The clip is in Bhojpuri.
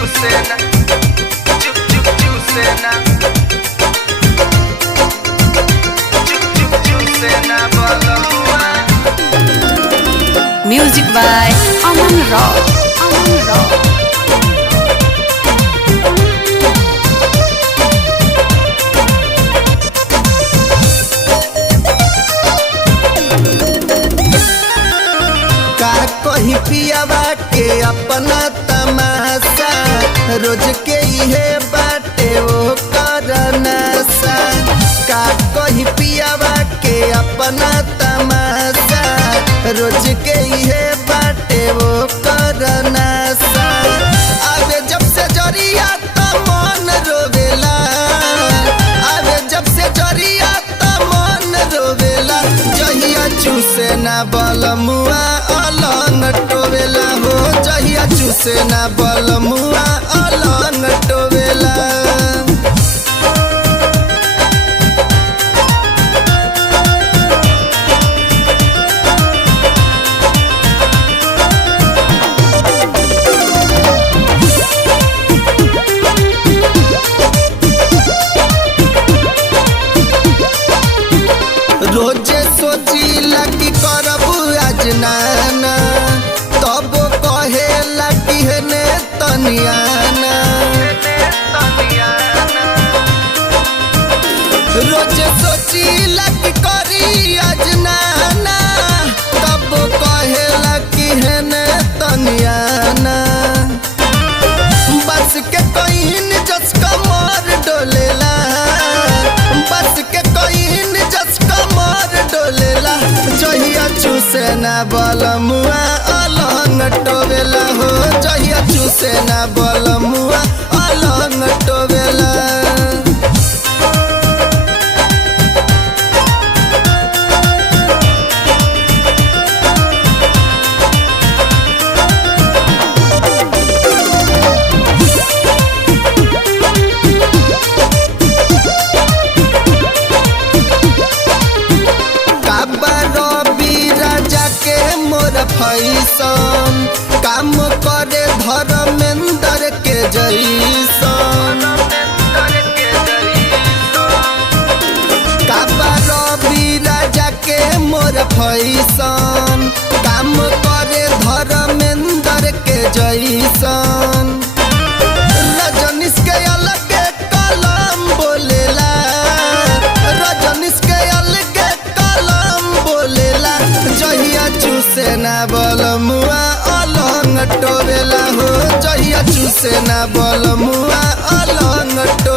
Juicena, juicena, juicena, balamua. Music by Aman Rock. Aman Rock. का कहीं पियावा के अपना तमाशा रोज के इहे बाटे वो करनासा। का कहीं पियावा के अपना तमाशा रोज के इहे बाटे वो करनासा। आवे जब से जरिया तो मन रोवेला, आवे जब से जरिया तो मन रोवेला। जहिया चूसे ना बलमुआ अलंग टोवेला हो, जहिया चूसे ना बलमुआ अलंग टोवेला। रोजे सोचिला कि करबू आज नाना, तब कहेला कि हेने तनियाना। रोजे सोचिला कि करी आज नाना, तब कहेला कि हेने तनियाना। बस के कहीं जस कमर डोलेला, बस के कहीं जस कमर डोलेला। जहिया चूसे ना बलमुआ अलंग टोवेला हो, जहिया चूसे ना बलमुआ अलंग टोवेला। फैशन काम करे धर्मेंद्र के जैसन। काबा रवि राजा के मोर फैशन काम करे धर्मेंद्र के जैसन। रजनीश के अलग कलम बोलेला, रजनीश के अलग कलम बोलेला। जहिया चूसे ना बलमुआ अलंग टोवेला हो, जहिया चूसे ना बलमुआ अलंग टोवेला।